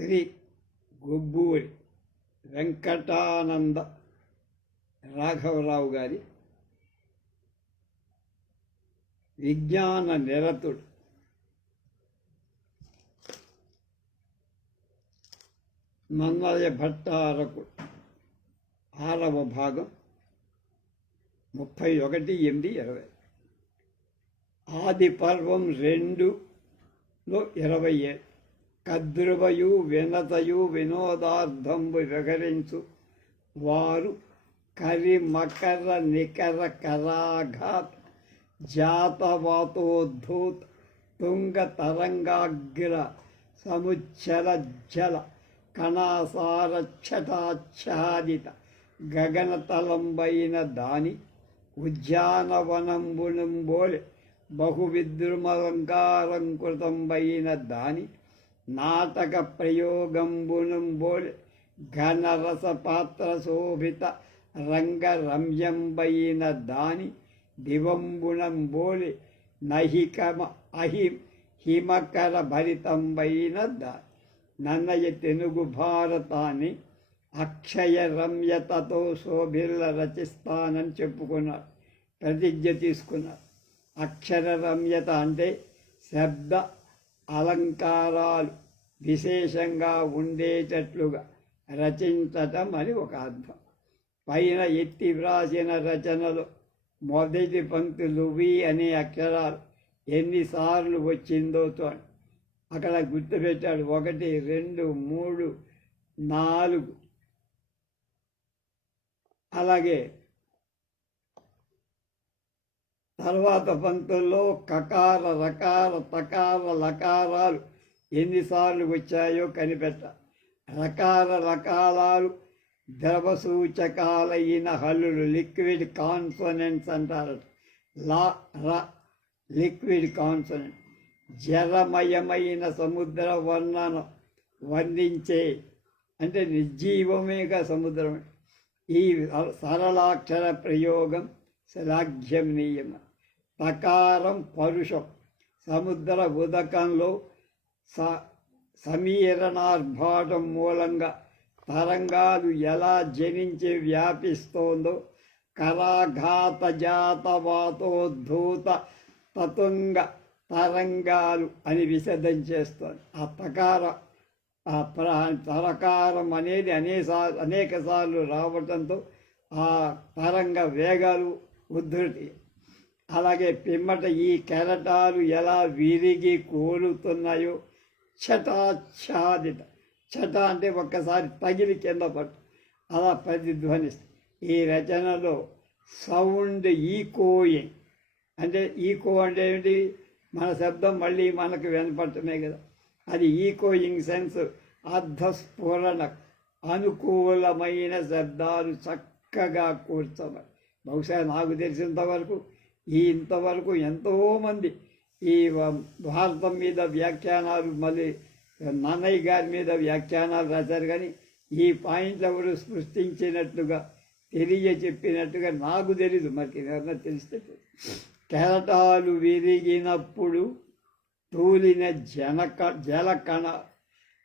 శ్రీ గుబ్బూరి వెంకటానంద రాఘవరావు గారి విజ్ఞాన నిరతుడు నన్నయ భట్టారకు 6వ భాగం 31/8/20 ఆది పర్వం 2లో 27 కద్రువయు వినతయు వినోదార్థంబు విహరించు వారు కరి మకర నికర కరాఘాత జాతవాతోద్ధూత తుంగ తరంగాగ్ర సముచ్చల జల కణాసార ఛటాఛాదిత గగనతలంబైన దాని ఉద్యానవనంబునంబోలె బహువిద్రుమలంకారంకృతంబైన దాని నాటక ప్రయోగంబునంబోలె ఘనరస పాత్ర శోభిత రంగరమ్యంబైన దాని దివంబునంబోలె హిమకర భరితంబైన దాని నన్నయ తెనుగు భారతాన్ని అక్షయ రమ్యతతో శోభిల్ల రచిస్తానని చెప్పుకున్నారు, ప్రతిజ్ఞ తీసుకున్నారు. అక్షర రమ్యత అంటే శబ్ద అలంకారాలు విశేషంగా ఉండేటట్లుగా రచించటం అని ఒక అర్థం. పైన ఎత్తి వ్రాసిన రచనలో మొదటి పంక్తులు వి అనే అక్షరాలు ఎన్నిసార్లు వచ్చిందో చూడండి. అక్కడ గుర్తుపెట్టాడు. 1, 2, 3, 4. అలాగే తర్వాత పంక్తుల్లో కకార రకార తకార లకారాలు ఎన్నిసార్లు వచ్చాయో కనిపెట్ట. రకార రకాలాలు ద్రవసూచకాలైన హల్లులు, లిక్విడ్ కాన్సోనెంట్స్ అంటారు. లా ర లిక్విడ్ కాన్సోనెంట్. జలమయమైన సముద్ర వర్ణించే అంటే నిర్జీవమేగా సముద్రమే. ఈ సరళాక్షర ప్రయోగం శ్లాఘ్యమనీయం. తకారం పరుషం. సముద్ర ఉదకంలో సమీరణార్భాటం మూలంగా తరంగాలు ఎలా జనించి వ్యాపిస్తోందో కరాఘాత జాతవాతోద్ధూత తతుంగ తరంగాలు అని విశదం చేస్తోంది. ఆ తరకారం అనేది అనేక సార్లు రావటంతో ఆ తరంగ వేగాలు ఉద్ధృతి. అలాగే పిమ్మట ఈ కెరటాలు ఎలా విరిగి కోలుతున్నాయో ఛటాఛాదిత. ఛట అంటే ఒక్కసారి తగిలి కింద పట్టు అలా ప్రతిధ్వనిస్తుంది. ఈ రచనలో సౌండ్ ఈకోయింగ్ అంటే ఈకో అంటే ఏమిటి? మన శబ్దం మళ్ళీ మనకు వినపడటమే కదా. అది ఈకోయింగ్ సెన్స్. అర్ధస్ఫురణ అనుకూలమైన శబ్దాలు చక్కగా కూర్చోవాలి. బహుశా నాకు తెలిసినంతవరకు ఇంతవరకు ఎంతోమంది ఈ భారతం మీద వ్యాఖ్యానాలు, మళ్ళీ నన్నయ్య గారి మీద వ్యాఖ్యానాలు రాశారు. కానీ ఈ పాయింట్లు ఎవరు సృష్టించినట్టుగా చెప్పినట్టుగా నాకు తెలీదు. మరి ఎవరన్నా తెలిస్తే. కెరటాలు విరిగినప్పుడు తూలిన జలకణ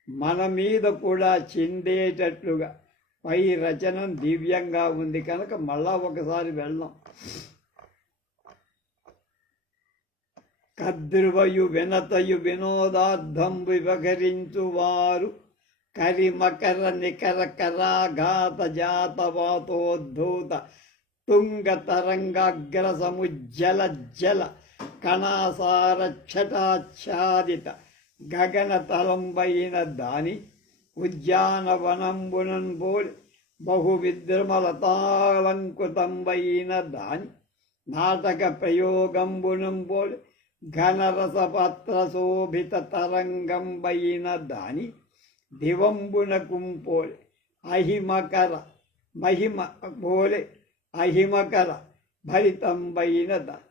మన మీద కూడా చిందేటట్లుగా పై రచనం దివ్యంగా ఉంది కనుక మళ్ళా ఒకసారి వెళ్దాం. కద్రువయు వినతయు వినోదార్థం వివహరించువారు కరిమకర నికర కరాఘాత జాతవాతోద్ధూత తుంగ తరంగాగ్ర సముజ్జల జల కణాసార ఛటాఛాదిత గగన తలంబైన దాని ఉద్యానవనంబునంబోలి బహువిద్రమలతాలంకృతంబైన దాని నాటక ప్రయోగంబునంబోలి ఘనరసపాత్ర శోభిత తరంగంబైన దాని దివంబున కుంపోలి మహిమ పోలే అహిమకర భరితంబైన దాని.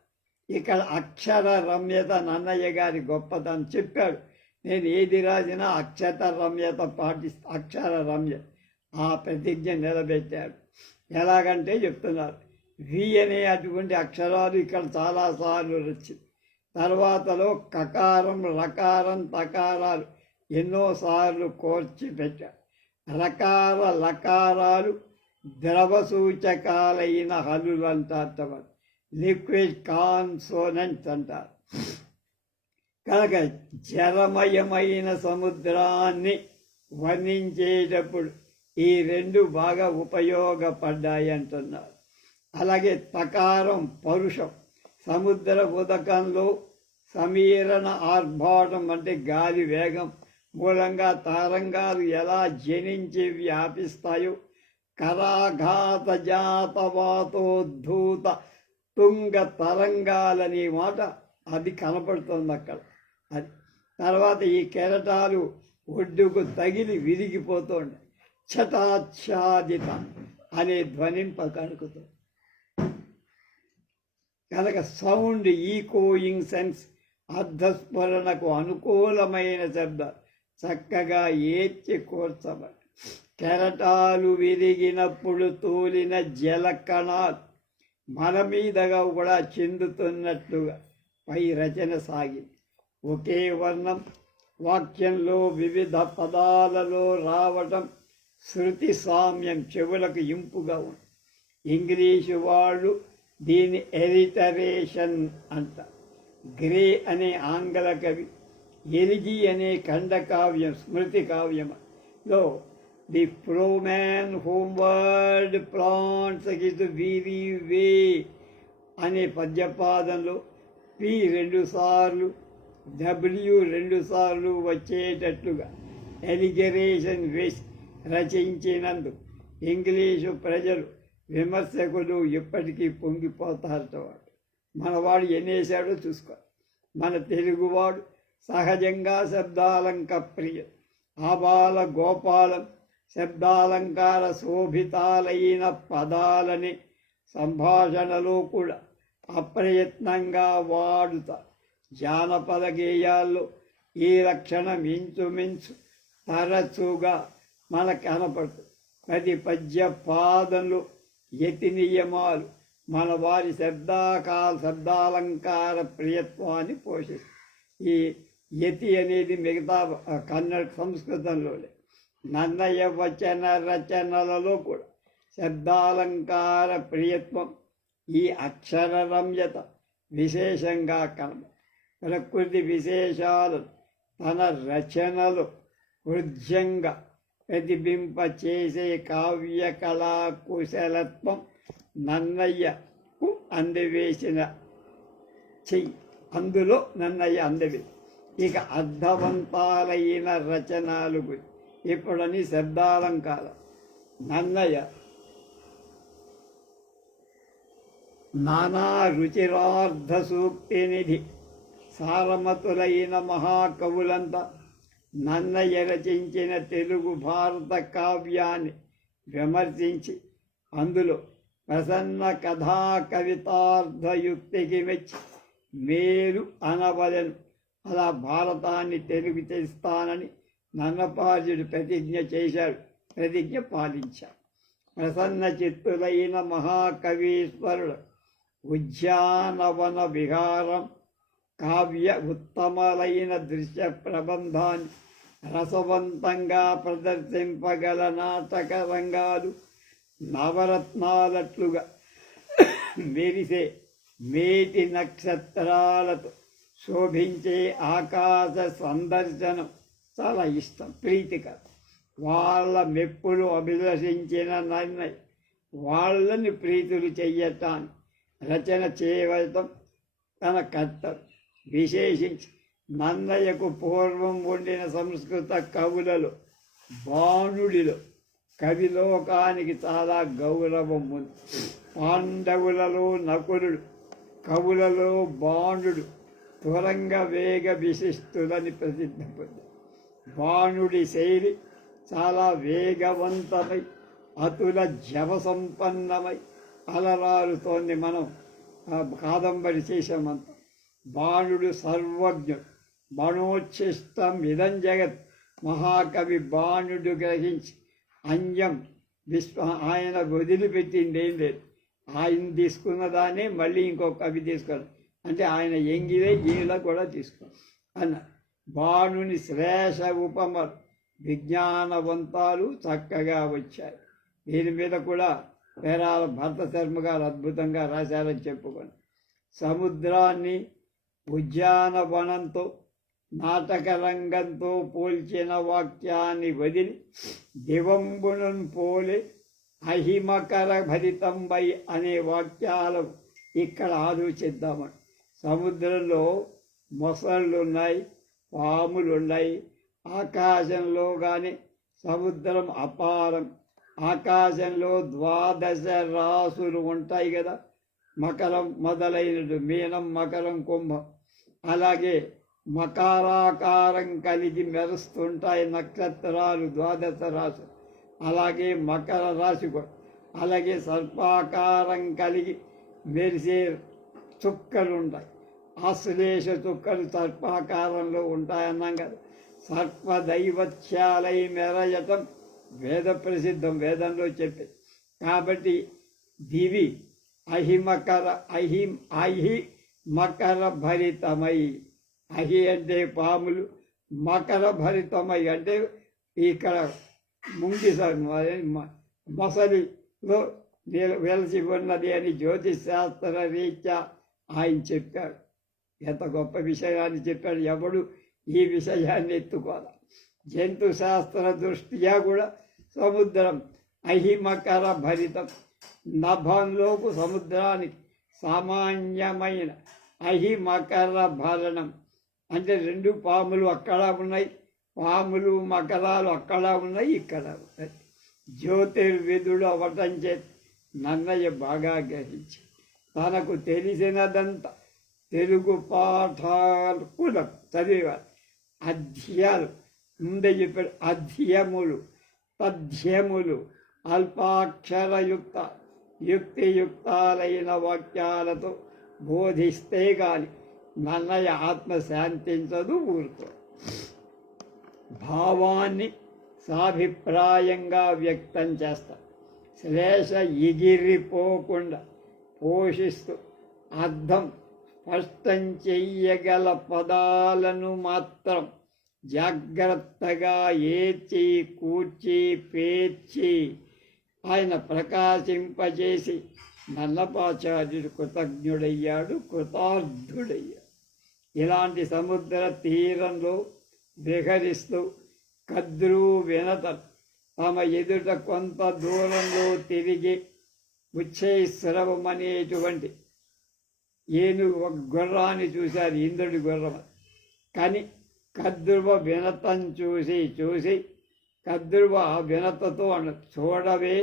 ఇక్కడ అక్షర రమ్యత నన్నయ్య గారి గొప్పతనం చెప్పాడు. నేను ఏది రాసినా అక్షర రమ్యత అక్షర రమ్య ఆ ప్రతిజ్ఞ నిలబెట్టాడు. ఎలాగంటే చెప్తున్నారు. వి అనే అటువంటి అక్షరాలు ఇక్కడ చాలాసార్లు వచ్చింది. తర్వాతలో కకారం రకారం తకారాలు ఎన్నోసార్లు కోర్చి పెట్టాడు. రకాల లకారాలు ద్రవ సూచకాలైన హల్లులు అంటారు, లిక్విడ్ కాన్సోనెంట్స్ అంటారు. కనుక జలమయమైన సముద్రాన్ని వర్ణించేటప్పుడు ఈ రెండు బాగా ఉపయోగపడ్డాయి అంటున్నారు. అలాగే తకారం పరుషం, సముద్ర ఉదకంలో సమీరణ ఆర్భాటం అంటే గాలి వేగం మూలంగా తరంగాలు ఎలా జనించి వ్యాపిస్తాయో, కరాఘాత జాతవాతోద్ధూత తుంగ తరంగాలనే మాట అది కనపడుతుంది అక్కడ. అది తర్వాత ఈ కెరటాలు ఒడ్డుకు తగిలి విరిగిపోతుండే ఛటాఛాదిత అనే ధ్వనింప కలుగుతుంది. కనుక సౌండ్ ఈకోయింగ్ సెన్స్ అర్ధస్మరణకు అనుకూలమైన శబ్దం చక్కగా ఏర్చి కూర్చబడి, కెరటాలు విరిగినప్పుడు తూలిన జల కణాలు మన మీదగా కూడా చెందుతున్నట్లుగా పై రచన సాగింది. ఒకే వర్ణం వాక్యంలో వివిధ పదాలలో రావటం శృతి సామ్యం చెవులకు ఇంపుగా ఉంది. ఇంగ్లీషు వాళ్ళు దీని ఎలిటరేషన్ అంట. గ్రే అనే ఆంగ్ల కవి ఎలిజీ అనే ఖండకావ్యం స్మృతి కావ్యంలో ది ఫ్లోమ్యాన్ హోంవర్డ్ ప్లాంట్స్ హిజ్ వీరీ వే అనే పద్యపాదంలో పి 2 సార్లు డబ్ల్యూ 2 సార్లు వచ్చేటట్లుగా ఎలిగరేషన్ వేసి రచించినందు ఇంగ్లీషు ప్రజలు విమర్శకులు ఇప్పటికీ పొంగిపోతారట. వాడు మనవాడు ఎన్నేసాడో చూసుకో. మన తెలుగువాడు సహజంగా శబ్దాలంక ప్రియ ఆబాల గోపాలం శబ్దాలంకార శోభితాలైన పదాలని సంభాషణలో కూడా అప్రయత్నంగా వాడుతా. జానపద గేయాల్లో ఈ లక్షణం ఇంచుమించు తరచుగా మనకు కనపడుతుంది. ప్రతి పద్య పాదంలో యతి నియమాలు మన వారి శబ్దాలంకార ప్రియత్వాన్ని పోషిస్తుంది. ఈ యతి అనేది మిగతా కన్నడ సంస్కృతంలోనే నన్నయ వచన రచనలలో కూడా శబ్దాలంకార ప్రియత్వం ఈ అక్షర రమ్యత విశేషంగా కనబడు. ప్రకృతి విశేషాలు తన రచనలు హృద్యంగా ప్రతిబింబ చేసే కావ్య కళా కుశలత్వం నన్నయ్యకు అందవేసిన చెయ్యి. అందులో నన్నయ్య అందవేసి ఇక అర్థవంతాలైన రచనలు ఇప్పుడని శబ్దాలంకారం. నన్నయ్య నానా రుచిరార్థ సూక్తి నిధి సారమతులైన మహాకవులంతా నన్నయ్య రచించిన తెలుగు భారత కావ్యాన్ని విమర్శించి అందులో ప్రసన్న కథా కవితార్థయుక్తికి మెచ్చి మేలు అనవలను అలా భారతాన్ని తెలుగు చేస్తానని నన్నపార్యుడు ప్రతిజ్ఞ చేశాడు. ప్రతిజ్ఞ పాలించాడు. ప్రసన్న చిత్తులైన మహాకవీశ్వరుడు ఉద్యానవన విహారం కావ్య ఉత్తమలైన దృశ్య ప్రబంధాన్ని రసవంతంగా ప్రదర్శింపగల నాటక రంగాలు నవరత్నాలట్లుగా మెరిసే మేటి నక్షత్రాలతో శోభించే ఆకాశ సందర్శనం చాలా ఇష్టం, ప్రీతికరం. వాళ్ళ మెప్పులు అభిలషించిన నన్నయ్య వాళ్ళని ప్రీతులు చెయ్యటాన్ని రచన చేయవటం తన కర్తవ్యం. విశేషించి నన్నయ్యకు పూర్వం ఉండిన సంస్కృత కవులలో బాణుడిలో కవిలోకానికి చాలా గౌరవం ఉంది. పాండవులలో నకులుడు, కవులలో బాణుడు తురంగ వేగ విశిష్టులని ప్రసిద్ధి పొందారు. బాణుడి శైలి చాలా వేగవంతమై అతుల జవ సంపన్నమై అలరారుతోంది. మనం కాదంబరి చేసామంత. బాణుడు సర్వజ్ఞుడు, బాణోచ్ఛిష్టం ఇదం జగత్. మహాకవి బాణుడు గ్రహించి అంజం ఆయన వదిలిపెట్టింది ఏం లేదు. ఆయన తీసుకున్న దాన్ని మళ్ళీ ఇంకో కవి తీసుకున్నాడు. అంటే ఆయన ఎంగిలే ఈయన కూడా తీసుకున్నాడు అన్న. బాణుని శ్లేష ఉపమలు విజ్ఞానవంతాలు చక్కగా వచ్చాయి. దీని మీద కూడా పేరాల భరత శర్మ గారు అద్భుతంగా రాశారని చెప్పుకొని, సముద్రాన్ని ఉద్యానవనంతో నాటక రంగంతో పోల్చిన వాక్యాన్ని వదిలి దివంబును పోలి అహిమకర భరితంబై అనే వాక్యాలు ఇక్కడ ఆలోచిద్దామని. సముద్రంలో మొసళ్ళున్నాయి, పాములున్నాయి. ఆకాశంలో కానీ సముద్రం అపారం. ఆకాశంలో 12 రాసులు ఉంటాయి కదా, మకరం మొదలైనటు, మీనం, మకరం, కుంభం. అలాగే మకరాకారం కలిగి మెరుస్తుంటాయి నక్షత్రాలు, 12 రాసులు. అలాగే మకర రాశి కూడా. అలాగే సర్పాకారం కలిగి మెరిసే చుక్కలు ఉంటాయి. ఆశ్లేష చుక్కలు సర్పాకారంలో ఉంటాయన్నాం కదా. సర్పదైవత్యాలై మెరయటం వేద ప్రసిద్ధం, వేదంలో చెప్పి. కాబట్టి దివి అహి మకర భరితమై, అహి అంటే పాములు, మకర భరితమై అంటే ఇక్కడ ముంగిస మొసలిలో వెలసి ఉన్నది అని జ్యోతిష్ శాస్త్ర రీత్యా ఆయన చెప్పాడు. ఎంత గొప్ప విషయాన్ని చెప్పాడు. ఎవడు ఈ విషయాన్ని ఎత్తుకోవాలి. జంతు శాస్త్ర దృష్ట్యా కూడా సముద్రం అహిమకర భరితం. నభంలోకు సముద్రానికి సామాన్యమైన అహిమకర భరణం అంటే 2 పాములు అక్కడ ఉన్నాయి, పాములు మకరాలు అక్కడ ఉన్నాయి, ఇక్కడ ఉన్నాయి. జ్యోతిర్విధుడు అవటం చేత నన్నయ్య బాగా గ్రహించి తనకు తెలిసినదంతా తెలుగు పాఠాలు కూడా చదివేవారు. అధ్యాలు ముందే చెప్పాడు. అధ్యములు, తథ్యములు, అల్పాక్షరయుక్త యుక్తియుక్తాలైన వాక్యాలతో బోధిస్తే గాని నన్నయ్య ఆత్మ శాంతించదు, ఊరుకో. భావాన్ని సాభిప్రాయంగా వ్యక్తం చేస్తా, శ్లేష ఎగిరిపోకుండా పోషిస్తూ అర్థం స్పష్టం చెయ్యగల పదాలను మాత్రం జాగ్రత్తగా ఏర్చి కూర్చి పేర్చి ఆయన ప్రకాశింపజేసి నల్లపాచార్యుడు కృతజ్ఞుడయ్యాడు, కృతార్థుడయ్యాడు. ఇలాంటి సముద్ర తీరంలో విహరిస్తూ కద్రు వినత తమ ఎదుట కొంత దూరంలో తిరిగి ఉచ్ఛైస్రవమనేటువంటి ఏనుగు ఒక గుర్రాన్ని చూశారు, ఇంద్రుడి గుర్రం. కానీ కద్రువ వినతం చూసి కద్రువ వినతతో చూడవే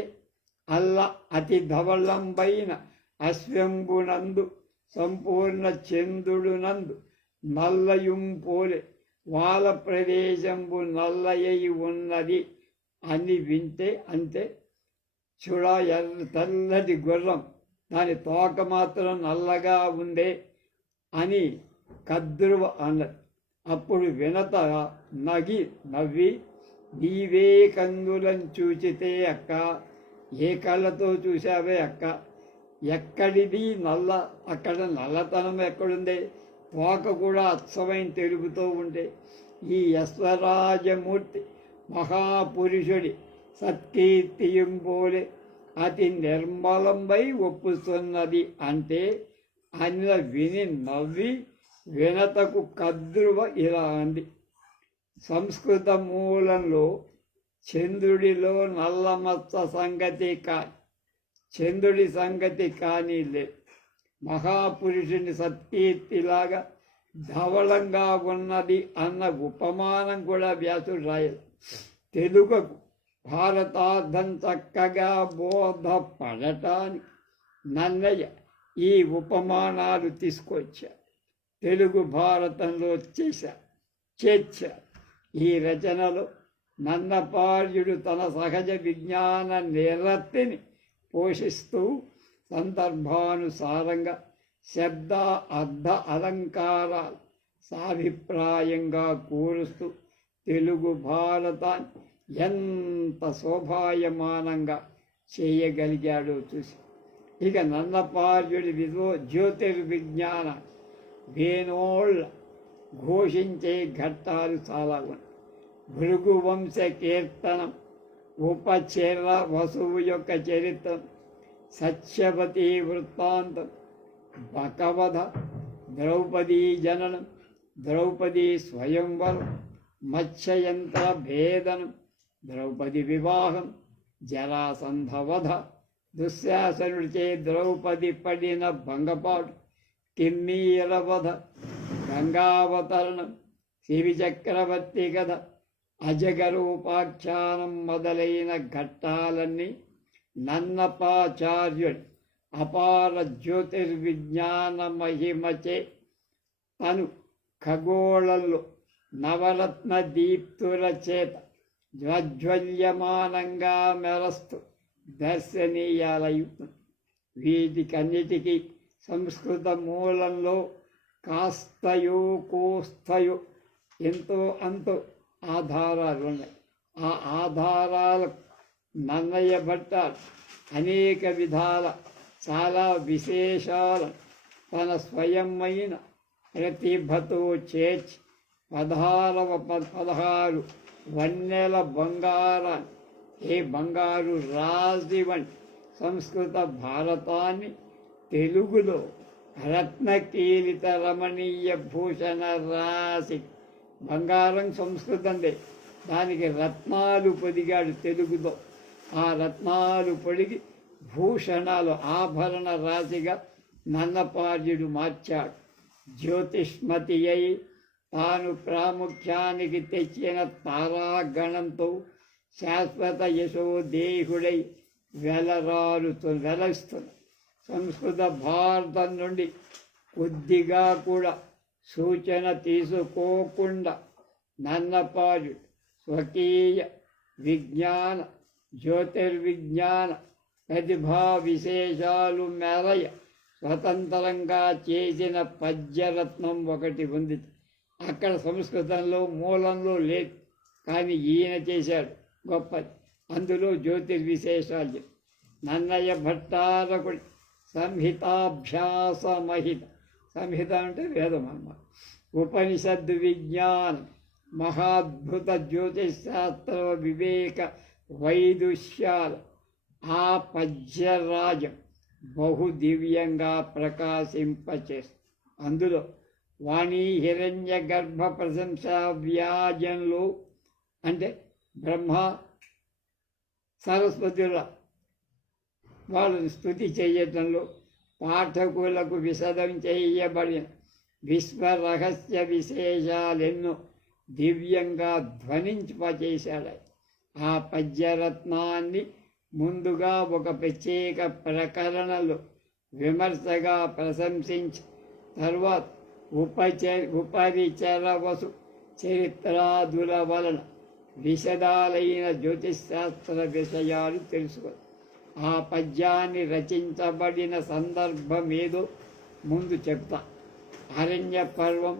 అల్ల అతి ధవళంబైన అశ్వంబునందు సంపూర్ణ చంద్రుడునందు నల్లయుంపోలే వాళ్ళ ప్రదేశంబు నల్లయ్యి ఉన్నది అని వింటే అంతే. చూడ తెల్లటి గుర్రం, దాని తోక మాత్రం నల్లగా ఉందే అని కద్రువ అన్నది. అప్పుడు వినత నవ్వి నీవే కందులను చూచితే అక్క, ఏ కళ్ళతో చూసావే అక్క, ఎక్కడిది నల్ల, అక్కడ నల్లతనం ఎక్కడుందే, తోక కూడా అచ్చమైన తెలుగుతో ఉంటే ఈ యశ్వరాజమూర్తి మహాపురుషుడి సత్కీర్తియుంపోలే అతి నిర్మలంపై ఒప్పుతున్నది అంటే అన్న విని నవ్వి వినతకు కద్రువ ఇలా అంది. సంస్కృత మూలంలో చంద్రుడిలో నల్లమచ్చ సంగతి కాని, చంద్రుడి సంగతి కానీ లేదు. మహాపురుషుని సత్కీర్తిలాగా ధవళంగా ఉన్నది అన్న ఉపమానం కూడా వ్యాసుడు రాయలు. తెలుగుకు భారతార్థం చక్కగా బోధపడటానికి నన్నయ్య ఈ ఉపమానాలు తీసుకొచ్చారు. తెలుగు భారతంలో చేర్చారు. ఈ రచనలో నన్నపార్యుడు తన సహజ విజ్ఞాన నిరతిని పోషిస్తూ సందర్భానుసారంగా శబ్ద అర్థ అలంకారాలు సాభిప్రాయంగా కూరుస్తూ తెలుగు భారతాన్ని ఎంత శోభాయమానంగా చేయగలిగాడో చూసి ఇక నన్నపార్యుడి జ్యోతిర్విజ్ఞాన వేణోళ్ళ ఘోషించే ఘట్టాలు చాలా ఉన్నాయి. భృగు వంశ కీర్తనం, ఉపచేర వసువు యొక్క చరిత్రం, సత్యవతి వృత్తాంతం, బకవధ, ద్రౌపదీ జననం, ద్రౌపదీ స్వయంవరం, మత్స్యయంత్ర భేదనం, ద్రౌపది వివాహం, జరాసంధవధ, దుశ్శాసనుడిచే ద్రౌపది పడిన భంగపాటు, కిమ్మీరవధ, గంగావతరణం, శివిచక్రవర్తి కథ, అజగరూపాఖ్యానం మొదలైన ఘట్టాలన్నీ నన్నపాచార్యుడి అపార జ్యోతిర్విజ్ఞాన మహిమచే తను ఖగోళంలో నవరత్న దీప్తుల చేత జ్వజ్వల్యమానంగా మెరస్తూ దర్శనీయాలవుతుంది. వీటికన్నిటికీ సంస్కృత మూలంలో కాస్తయో కోస్తయో ఎంతో అంతో ఆధారాలు ఉన్నాయి. ఆ ఆధారాలకు నన్నయ్య భట్టారు అనేక విధాల చాలా విశేషాల తన స్వయమైన ప్రతిభతో చేర్చి 16 వన్నెల బంగారాన్ని, ఏ బంగారు రాజి వంటి సంస్కృత భారతాన్ని తెలుగులో రత్నకీలిత రమణీయ భూషణ రాశి, బంగారం సంస్కృతందే, దానికి రత్నాలు పొదిగాడు తెలుగులో. ఆ రత్నాలు పొడిగి భూషణాలు ఆభరణ రాశిగా నన్నపార్యుడు మార్చాడు. జ్యోతిష్మతి అయి తాను ప్రాముఖ్యానికి తెచ్చిన తారాగణంతో శాశ్వత యశోదేహుడై వెలస్తున్న సంస్కృత భారతం నుండి కొద్దిగా కూడా సూచన తీసుకోకుండా నన్నపార్యుడు స్వకీయ విజ్ఞాన జ్యోతిర్విజ్ఞాన ప్రతిభా విశేషాలు మేరయ స్వతంత్రంగా చేసిన పద్యరత్నం ఒకటి ఉంది. అక్కడ సంస్కృతంలో మూలంలో లేదు, కానీ ఈయన చేశాడు గొప్పది. అందులో జ్యోతిర్విశేషాలు. నన్నయ్య భట్టారకుడి సంహితాభ్యాస మహిత, సంహిత అంటే వేదం అన్నమాట. ఉపనిషద్ విజ్ఞానం, మహాద్భుత జ్యోతిశాస్త్ర వివేక వైదుష్యాలు ఆ పద్యరాజం బహు దివ్యంగా ప్రకాశింపచేస్తుంది. అందులో వాణి హిరణ్య గర్భ ప్రశంసా వ్యాజంలో అంటే బ్రహ్మ సరస్వతుల వాళ్ళని స్తుతి చేయటంలో పాఠకులకు విశదం చేయబడిన విశ్వరహస్య విశేషాలెన్నో దివ్యంగా ధ్వనింపచేశాడు. ఆ పద్యరత్నాన్ని ముందుగా ఒక ప్రత్యేక ప్రకరణలో విమర్శగా ప్రశంసించి తర్వాత ఉపరిచరవసు చరిత్రాదుల వలన విశదాలైన జ్యోతిశాస్త్ర విషయాలు తెలుసుకో. ఆ పద్యాన్ని రచించబడిన సందర్భమేదో ముందు చెప్తా. అరణ్య పర్వం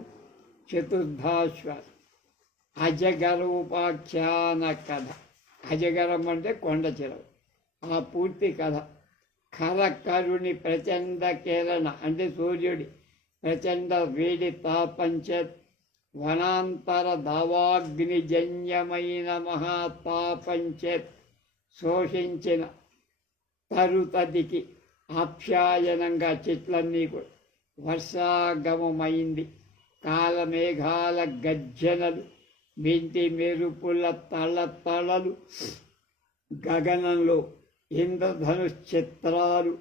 4వ అజగరూపాఖ్యాన కథ. అజగరం అంటే కొండ చెరవు. ఆ పూర్తి కథ ఖరకరుని ప్రచండ కిరణ అంటే సూర్యుడి ప్రచండ వేడి తాపంచేత్ వనాంతర దావాగ్నిజన్యమైన మహాతాపంచేత్ శోషించిన తరుతదికి ఆప్యాయనంగా చెట్లన్నీ కూడా వర్షాగమమైంది. కాలమేఘాల గర్జనలు, మింటి మెరుపుల తళతళలు, గగనంలో ఇంద్రధనుశ్చిత్రాలు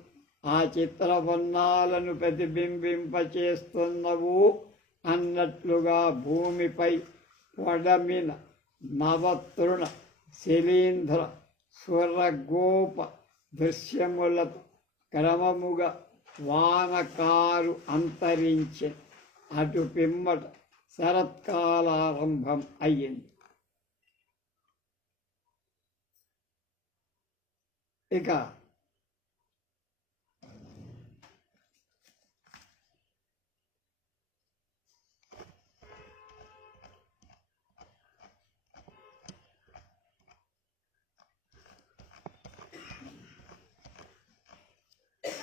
ఆ చిత్రవర్ణాలను ప్రతిబింబింపచేస్తున్నవు అన్నట్లుగా భూమిపై పొడమిన నవతృణ శిలీంధ్ర స్వరగోప దృశ్యములతో క్రమముగా వానకారు అంతరించి అటు పిమ్మట శరత్కాలారంభం అయ్యింది. ఇక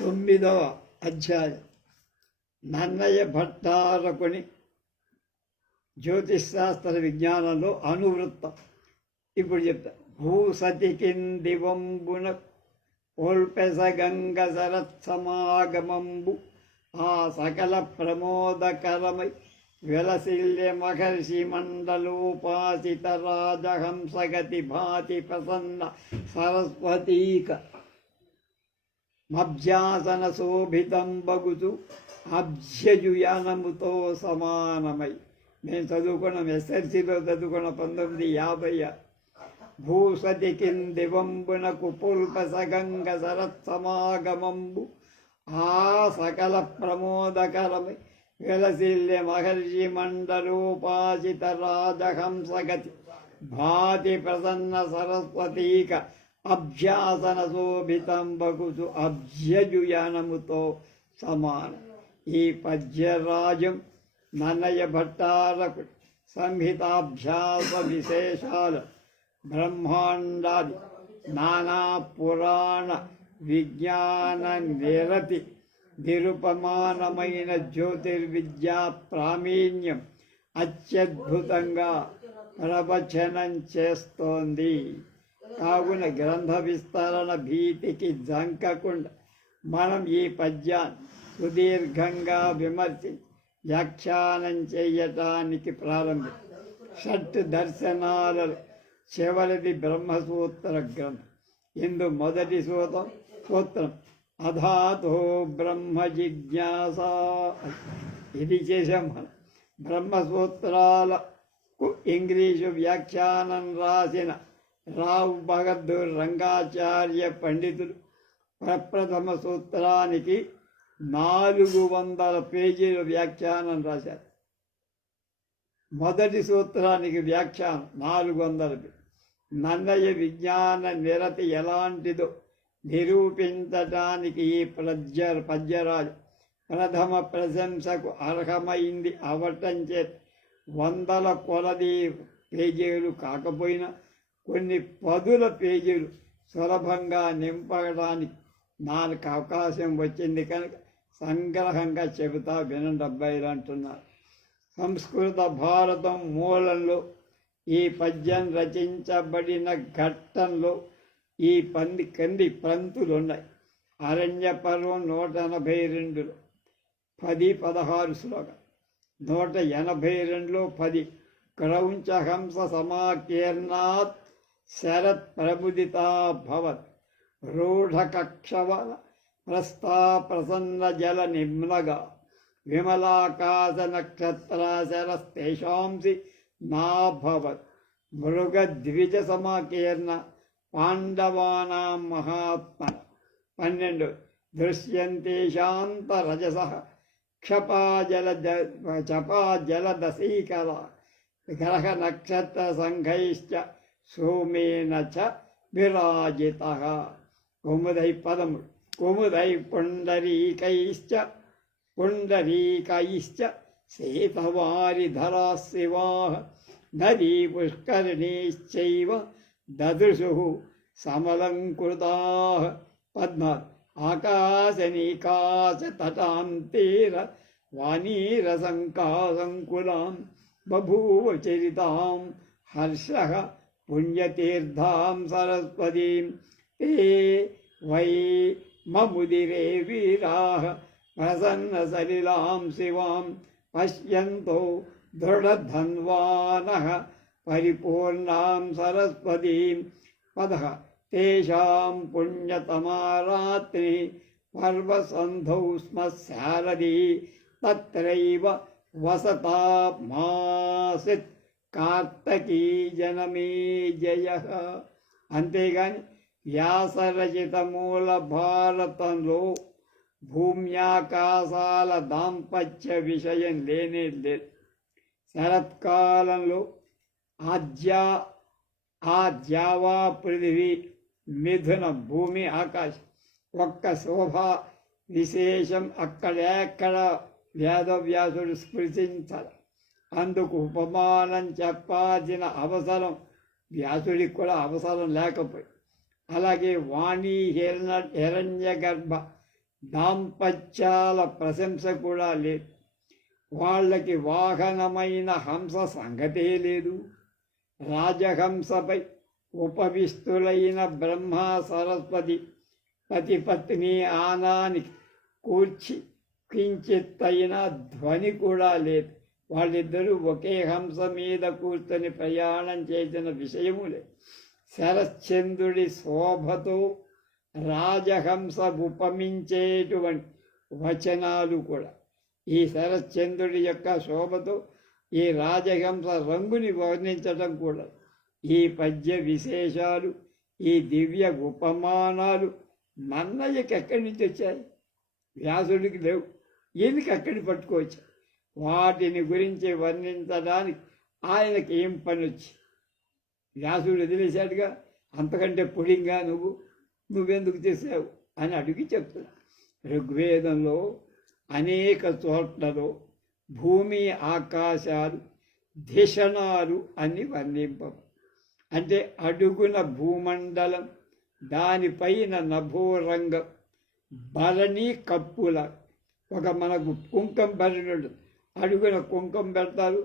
తొమ్మిదవ అధ్యాయం. నన్నయ్య భట్టారకుని జ్యోతిష్ శాస్త్ర విజ్ఞానంలో అనువృత్తం. ఇప్పుడు చెప్తా. భూసతి కిందివంబున ఓల్పెసగంగ సరత్సమాగమంబు ఆ సకల ప్రమోదకరమై వెలసిల్య మహర్షి మండలోపాసిత రాజహంసగతి భాతి ప్రసన్న సరస్వతీక మభ్యాసన శోభితం బగుతు అభ్యజుయానముతో సమానమై. నేను చదువుకున్నాం, ఎస్ఎల్సిలో చదువుకున్న 1950. భూసతి కిందివంబునకు పుల్పసగంగ సరత్సమాగమంబు ఆ సకల ప్రమోదకరమై వెలసిల్య మహర్షి మండలోపాసిత రాజహంసగతి భాతి ప్రసన్న సరస్వతీక అభ్యాసన శోభితం బగుసు అభ్యజుయానముతో సమానం. ఈ పద్యరాజం నన్నయ భట్టారకుడు సంహితాభ్యాస విశేషాలు బ్రహ్మాండాది నానా పురాణ విజ్ఞాన నిరతి నిరుపమానమైన జ్యోతిర్విద్యా ప్రావీణ్యం అత్యద్భుతంగా ప్రవచనం చేస్తోంది. కావున గ్రంథ విస్తరణ భీతికి జంకకుండా మనం ఈ పద్యాన్ని సుదీర్ఘంగా విమర్శించి వ్యాఖ్యానం చేయటానికి ప్రారంభించాం. షట్ దర్శనాలలో చివరిది బ్రహ్మసూత్ర గ్రంథం. ఇందు మొదటి సూత్రం అధాతో బ్రహ్మ జిజ్ఞాస. ఇది చేసాం మనం. బ్రహ్మసూత్రాలకు ఇంగ్లీషు వ్యాఖ్యానం రాసిన రావ్ బహదూర్ రంగాచార్య పండితులు ప్రప్రథమ సూత్రానికి 400 పేజీల వ్యాఖ్యానం రాశారు. మొదటి సూత్రానికి వ్యాఖ్యానం 400. నన్నయ విజ్ఞాన నిరతి ఎలాంటిదో నిరూపించటానికి ఈ పద్యరాజు ప్రథమ ప్రశంసకు అర్హమైంది అవటం చేత 100 కొలది పేజీలు కాకపోయినా కొన్ని 10 పేజీలు సులభంగా నింపడానికి నాకు అవకాశం వచ్చింది కనుక సంగ్రహంగా చెబుతా వినండి అబ్బాయిలు అంటున్నారు. సంస్కృత భారతం మూలంలో ఈ పద్యం రచించబడిన ఘట్టంలో ఈ కంది పంక్తులున్నాయి. అరణ్య పర్వం 182లో 10-16 శ్లోకాలు, 182లో 10 క్రౌంచ హంస సమాకీర్ణాత్ శరత్ ప్రముదితా భవత్ రూఢకక్షవన ప్రస్థా ప్రసన్న జల నిమ్నగా విమలాకాశ నక్షత్రాశరస్తేషాంసి నాభవత్ మృగద్విజ సమాకీర్ణ పాండవానాం మహాత్మన. 12 దృశ్యంతే శాంత రజస క్షపాజలదశీకర గ్రహ నక్షత్ర సంఘైశ్చ సోమేన చ విరాజితః. కుముదై 13 కుముదై పుండరీకైశ్చ శేతవారిధరా శివాః నదీ పుష్కరిణీశ్చైవ దదృశుః సమలంకృతాః. 14 ఆకాశనీకాశ తటాంతేర వానీరసంకాసంకులాం బభూవ చరితాం హర్షః పుణ్యతీర్థాం సరస్వతీం తే వై మముదిరే వీరాః ప్రసన్న సలిలాం శివాం పశ్యంతో దృఢధన్వానః పరిపూర్ణాం సరస్వతీం. 15 తేషాం పుణ్యతమారాత్రి పర్వసంధౌ స్మశారదీ తత్రైవ వసతామాసిత్ కార్తకీ జనమే జయ. అంతేగాని వ్యాసరచిత మూల భారతంలో భూమ్యాకాశాల దాంపత్య విషయం లేనే లేదు. శరత్కాలంలో ఆ ద్యావా పృథివీ మిథున భూమి ఆకాశం ఒక్క శోభా విశేషం అక్కడెక్కడ వేదవ్యాసుడు స్పృశించాలి. అందుకు ఉపమానం చెప్పాల్సిన అవసరం వ్యాసుడికి కూడా అవసరం లేకపోయి. అలాగే వాణి హిరణ్య గర్భ దాంపత్యాల ప్రశంస కూడా లేదు. వాళ్ళకి వాహనమైన హంస సంగతే లేదు. రాజహంసపై ఉపవిస్తులైన బ్రహ్మ సరస్వతి పతిపత్ని ఆనానికి కూర్చి కించిత్తైన ధ్వని కూడా లేదు. వాళ్ళిద్దరూ ఒకే హంస మీద కూర్చొని ప్రయాణం చేసిన విషయము లేదు. శరశ్చంద్రుడి శోభతో రాజహంస ఉపమించేటువంటి వచనాలు కూడా, ఈ శరశ్చంద్రుడి యొక్క శోభతో ఈ రాజహంస రంగుని వర్ణించడం కూడా, ఈ పద్య విశేషాలు, ఈ దివ్య ఉపమానాలు నన్నయ్యకి ఎక్కడి నుంచి వచ్చాయి? వ్యాసుడికి లేవు. ఈయనకి అక్కడి పట్టుకోవచ్చు. వాటిని గురించి వర్ణించడానికి ఆయనకి ఏం పని వచ్చి? వ్యాసుడు వదిలేశాడుగా, అంతకంటే పుడింగా నువ్వెందుకు చేసావు అని అడిగి చెప్తున్నా. ఋగ్వేదంలో అనేక చోట్లలో భూమి ఆకాశాలు ధిషణాలు అని వర్ణింపము. అంటే అడుగున భూమండలం, దానిపైన నభోరంగం, భరణి కప్పుల, ఒక మనకు కుంకం భరణి ఉంటుంది, అడుగున కుంకం పెడతారు,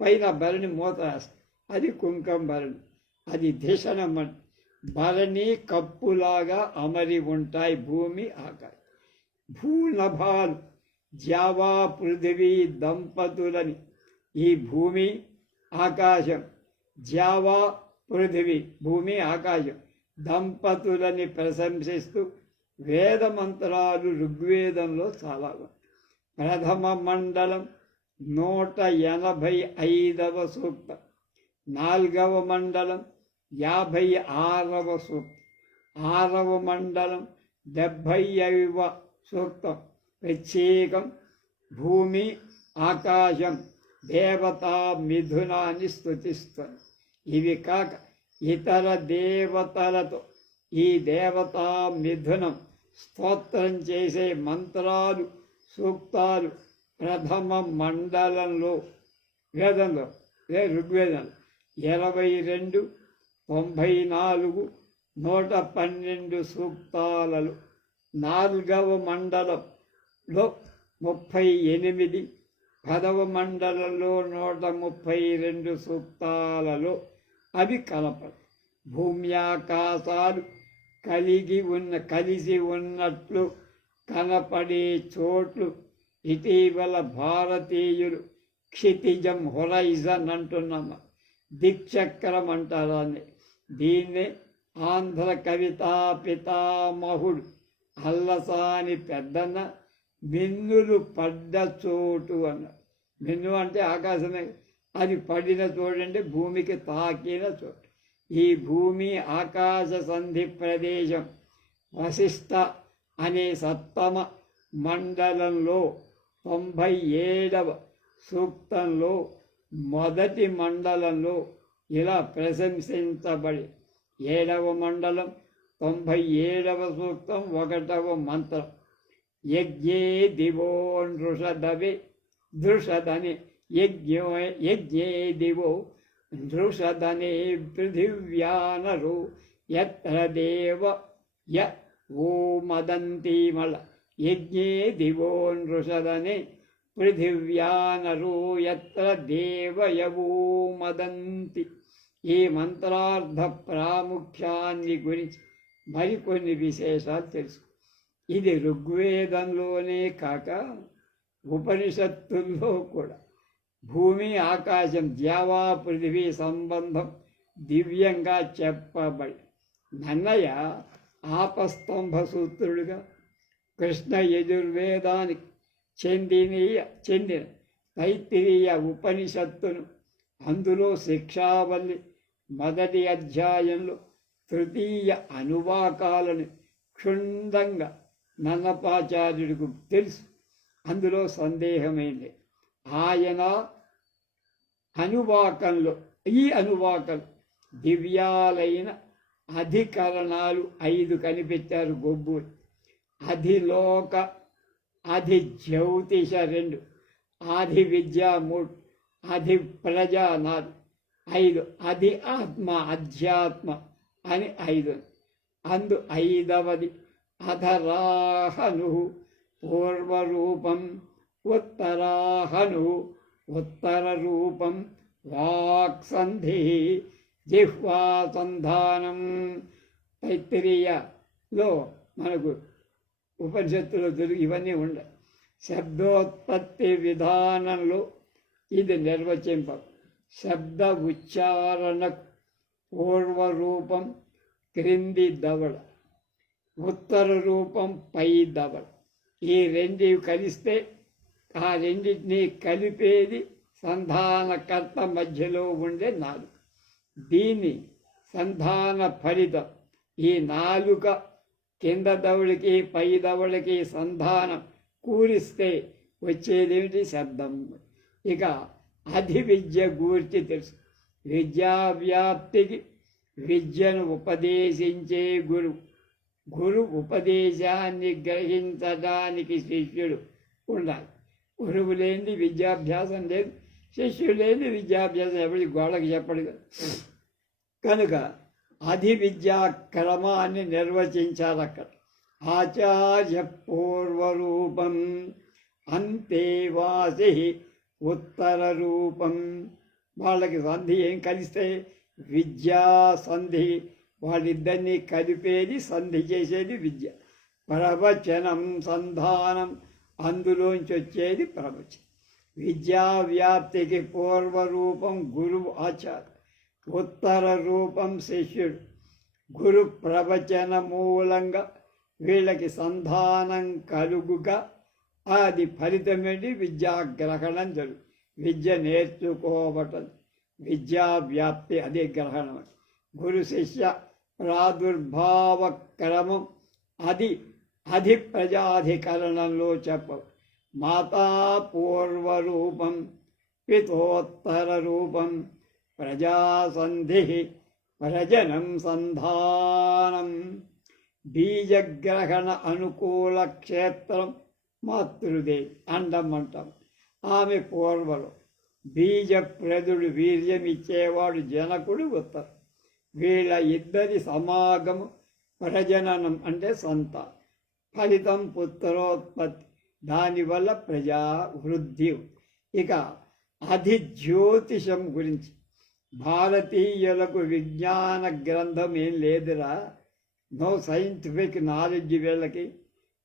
పైన భరణి మూత వేస్తారు, అది కుంకం భరణి, అది ధిషణం. భరణి కప్పులాగా అమరి ఉంటాయి భూమి ఆకాశం. భూనభాలు జావా పృథివీ దంపతులని, ఈ భూమి ఆకాశం, జావా పృథివీ, భూమి ఆకాశం దంపతులని ప్రశంసిస్తూ వేద మంత్రాలు ఋగ్వేదంలో చాలా. ప్రథమ మండలం 185వ సూక్తం, 4వ మండలం 56వ సూక్తం, 6వ మండలం 70వ సూక్తం ప్రత్యేకం భూమి ఆకాశం దేవతా మిథునాన్ని స్తుతిస్తుంది. ఇవి కాక ఇతర దేవతలతో ఈ దేవతా మిథునం స్తోత్రం చేసే మంత్రాలు, సూక్తాలు ప్రథమ మండలంలో వేదంలో ఋగ్వేదంలో 22, 94, 112 సూక్తాలలో, 4వ మండలంలో 38, 10వ మండలంలో 132 సూక్తాలలో అవి కలపడు. భూమ్యాకాశాలు కలిసి ఉన్నట్లు కనపడే చోట్లు ఇటీవల భారతీయులు క్షితిజం, హొరైజన్ అంటున్నాము, దిక్చక్రం అంటారాన్ని. దీన్నే ఆంధ్ర కవితా పితామహుడు అల్లసాని పెద్దన్న మిన్నులు పడ్డ చోటు అన్నాడు. మిన్ను అంటే ఆకాశమే, అది పడిన చోటు భూమికి తాకిన చోటు. ఈ భూమి ఆకాశ సంధి ప్రదేశం వశిష్ఠ అనే 7వ మండలంలో 97వ సూక్తంలో మొదటి మండలంలో ఇలా ప్రశంసించబడి, 7వ మండలం 97వ సూక్తం 1వ మంత్రం, యజ్ఞే దివో నృషదవే దృషదని, యజ్ఞే దివో నృషదనే పృథివ్యానరు యత్ర దేవ య ఓ మదంతి. మళ్ళ యజ్ఞే దివో నృషదనే పృథివ్యానరు యత్ర దేవయవో మదంతి. ఈ మంత్రార్థ ప్రాముఖ్యాన్ని గురించి మరికొన్ని విశేషాలు తెలుసు. ఇది ఋగ్వేదంలోనే కాక ఉపనిషత్తుల్లో కూడా భూమి ఆకాశం జావా పృథివీ సంబంధం దివ్యంగా చెప్పబడి, నన్నయ్య ఆపస్తంభ సూత్రుడిగా కృష్ణ యజుర్వేదానికి చెందిన తైత్తిరీయ ఉపనిషత్తును, అందులో శిక్షావల్లి మొదటి అధ్యాయంలో తృతీయ అనువాకాలను క్షుణ్ణంగా నన్నపాచార్యుడికి తెలుసు. అందులో సందేహమైంది. ఆయన అనువాకంలో, ఈ అనువాకం దివ్యాలైన అధికరణాలు 5 కనిపెట్టారు గొబ్బూరు. అధిలోక, అధి జ్యోతిష 2, ఆది విద్య 3, అధి ప్రజ 4, 5 అధి ఆత్మ అధ్యాత్మ అని 5. అందు 5వది అధరాహను పూర్వరూపం ఉత్తరాహను ఉత్తర రూపం వాక్సంధి జిహ్వా సంధానం. తైత్తిరీయలో మనకు ఉపనిషత్తులో ఇవన్నీ ఉండాలి. శబ్దోత్పత్తి విధానంలో ఇది నిర్వచింప. శబ్ద ఉచ్చారణ పూర్వరూపం క్రింది దవడ, ఉత్తర రూపం పై దవడ. ఈ రెండు కలిస్తే ఆ రెండింటినీ కలిపేది సంధానకర్త మధ్యలో ఉండే నాలుక. దీని సంధాన ఫలితం ఈ నాలుక కింద దవడికి పై దవడికి సంధానం కూరిస్తే వచ్చేదేమిటి? శబ్దం. ఇక అధివిద్య గూర్చి తెలుసు. విద్యావ్యాప్తికి విద్యను ఉపదేశించే గురు ఉపదేశాన్ని గ్రహించడానికి శిష్యుడు ఉండాలి. గురువు లేని విద్యాభ్యాసం లేదు, శిష్యుడు లేని విద్యాభ్యాసం ఎవరికి గోడకు చెప్పడు కనుక అధివిద్యా క్రమాన్ని నిర్వచించారు అక్కడ. ఆచార్య పూర్వరూపం అంతేవాసి ఉత్తర రూపం. వాళ్ళకి సంధి ఏం కలిస్తే విద్యా సంధి, వాళ్ళిద్దరినీ కలిపేది సంధి చేసేది విద్య. ప్రవచనం సంధానం, అందులోంచి వచ్చేది ప్రవచనం. విద్యా వ్యాప్తికి పూర్వరూపం గురువు ఆచార్య, ఉత్తర రూపం శిష్యుడు. గురు ప్రవచన మూలంగా వీళ్ళకి సంధానం కలుగుగా అది ఫలితమేంటి? విద్యాగ్రహణం జరుగు. విద్య నేర్చుకోవటం విద్యా వ్యాప్తి, అదే గ్రహణం. గురు శిష్య ప్రాదుర్భావ క్రమం అది ప్రజాధికరణంలో చెప్పవు. మాతా పూర్వరూపం పితోత్తర రూపం ప్రజాసంధి ప్రజనం సంధానం. బీజగ్రహణ అనుకూల క్షేత్రం మాతృదేవి, అండం అంటాం. ఆమె పూర్వలో బీజప్రదుడు, వీర్యం ఇచ్చేవాడు జనకుడు, ఉత్తరం. వీళ్ళ ఇద్దరి సమాగము ప్రజననం అంటే సంతానం, ఫలితం పుత్రోత్పత్తి, దానివల్ల ప్రజా వృద్ధి. ఇక అధిజ్యోతిషం గురించి భారతీయులకు విజ్ఞాన గ్రంథం ఏం లేదురా, నో సైంటిఫిక్ నాలెడ్జ్ వీళ్ళకి.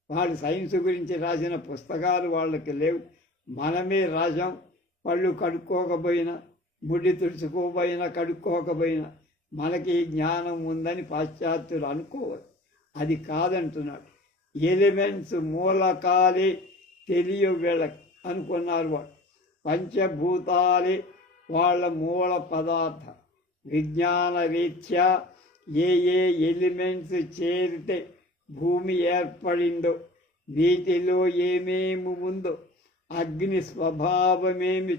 వాళ్ళు సైన్స్ గురించి రాసిన పుస్తకాలు వాళ్ళకి లేవు. మనమే రాసాం. పళ్ళు కడుక్కోకపోయినా, ముడి తుడుచుకోపోయినా, కడుక్కోకపోయినా మనకి జ్ఞానం ఉందని పాశ్చాత్యులు అనుకోవాలి. అది కాదంటున్నాడు. ఎలిమెంట్స్ మూలకాలే తెలియ వీళ్ళకి అనుకున్నారు వాళ్ళు. పంచభూతాలే వాళ్ళ మూల పదార్థ. విజ్ఞాన రీత్యా ఏ ఏ ఎలిమెంట్స్ చేరితే భూమి ఏర్పడిందో, వీటిలో ఏమేమి ఉందో, అగ్ని స్వభావమేమి,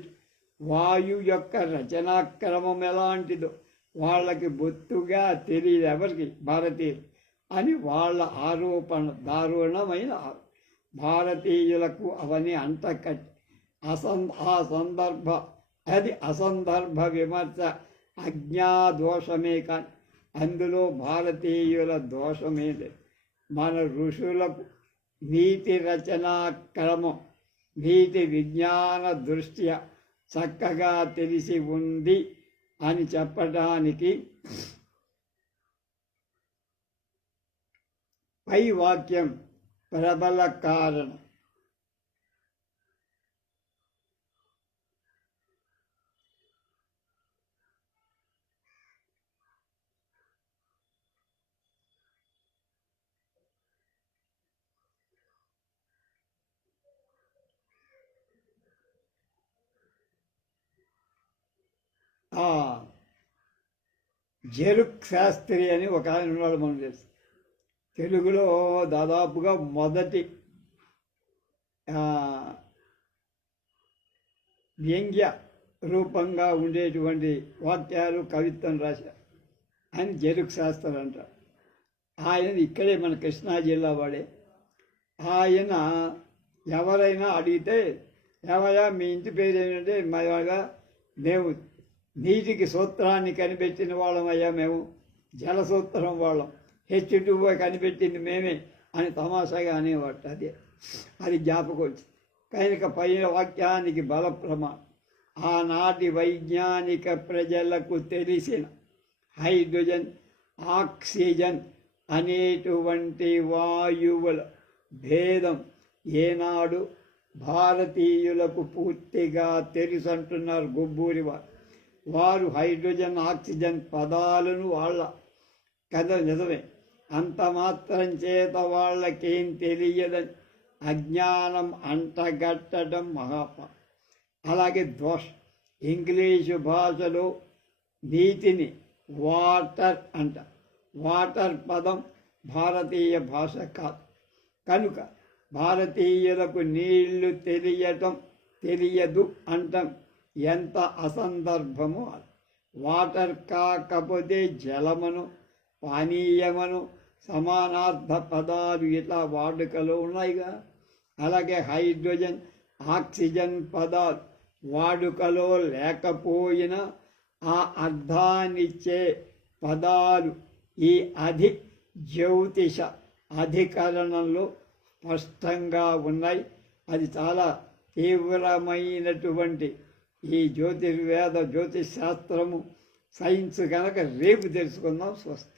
వాయు యొక్క రచనాక్రమం ఎలాంటిదో వాళ్ళకి బొత్తుగా తెలియదు ఎవరికి, భారతీయులు అని వాళ్ళ ఆరోపణ. దారుణమైన భారతీయులకు అవన్నీ అంటకట్టి అసందర్భ విమర్శ, అజ్ఞాదోషమే కానీ అందులో భారతీయుల దోషమే లేదు. మన ఋషులకు నీతి రచనా క్రమం, నీతి విజ్ఞాన దృష్ట్యా చక్కగా తెలిసి ఉంది అని చెప్పడానికి పై వాక్యం ప్రబల కారణం. జరుక్ శాస్త్రి అని ఒక ఆయన ఉన్నాడు, మనం తెలుసు. తెలుగులో దాదాపుగా మొదటి వ్యంగ్య రూపంగా ఉండేటువంటి వాక్యాలు, కవిత్వం రాశారు. ఆయన జరుక్ శాస్త్రి అంటారు. ఆయన ఇక్కడే మన కృష్ణా జిల్లా వాడే. ఆయన ఎవరైనా అడిగితే, ఏమయ్యా మీ ఇంటి పేరు ఏంటంటే, మేము నీటికి సూత్రాన్ని కనిపెట్టిన వాళ్ళమయ్యా, మేము జలసూత్రం వాళ్ళం, H2O కనిపెట్టింది మేమే అని తమాషాగా అనేవాడు. అది జ్ఞాపకం వచ్చింది. కనుక పైన వాక్యానికి బల ప్రమాణం. ఆనాటి వైజ్ఞానిక ప్రజలకు తెలిసిన హైడ్రోజన్, ఆక్సిజన్ అనేటువంటి వాయువుల భేదం ఏనాడు భారతీయులకు పూర్తిగా తెలుసంటున్నారు గుబ్బూరి వారు. వారు హైడ్రోజన్, ఆక్సిజన్ పదాలను వాళ్ళ కథ నిజమే. అంత మాత్రం చేత వాళ్ళకేం తెలియదని అజ్ఞానం అంటగట్టడం మహాపాపం. అలాగే దోషం. ఇంగ్లీషు భాషలో నీటిని వాటర్ అంట. వాటర్ పదం భారతీయ భాష కాదు. కనుక భారతీయులకు నీళ్లు తెలియదు అంటాం ఎంత అసందర్భమో. వాటర్ కాకపోతే జలమను, పానీయమను సమానార్థ పదాలు ఇట్లా వాడుకలో ఉన్నాయిగా. అలాగే హైడ్రోజన్, ఆక్సిజన్ పదాలు వాడుకలో లేకపోయినా ఆ అర్థాన్నిచ్చే పదాలు ఈ జ్యోతిష అధికరణంలో స్పష్టంగా ఉన్నాయి. అది చాలా తీవ్రమైనటువంటి ఈ జ్యోతిర్వేద జ్యోతిష్ శాస్త్రము, సైన్స్ కనుక రేపు తెలుసుకుందాం. స్వస్తి.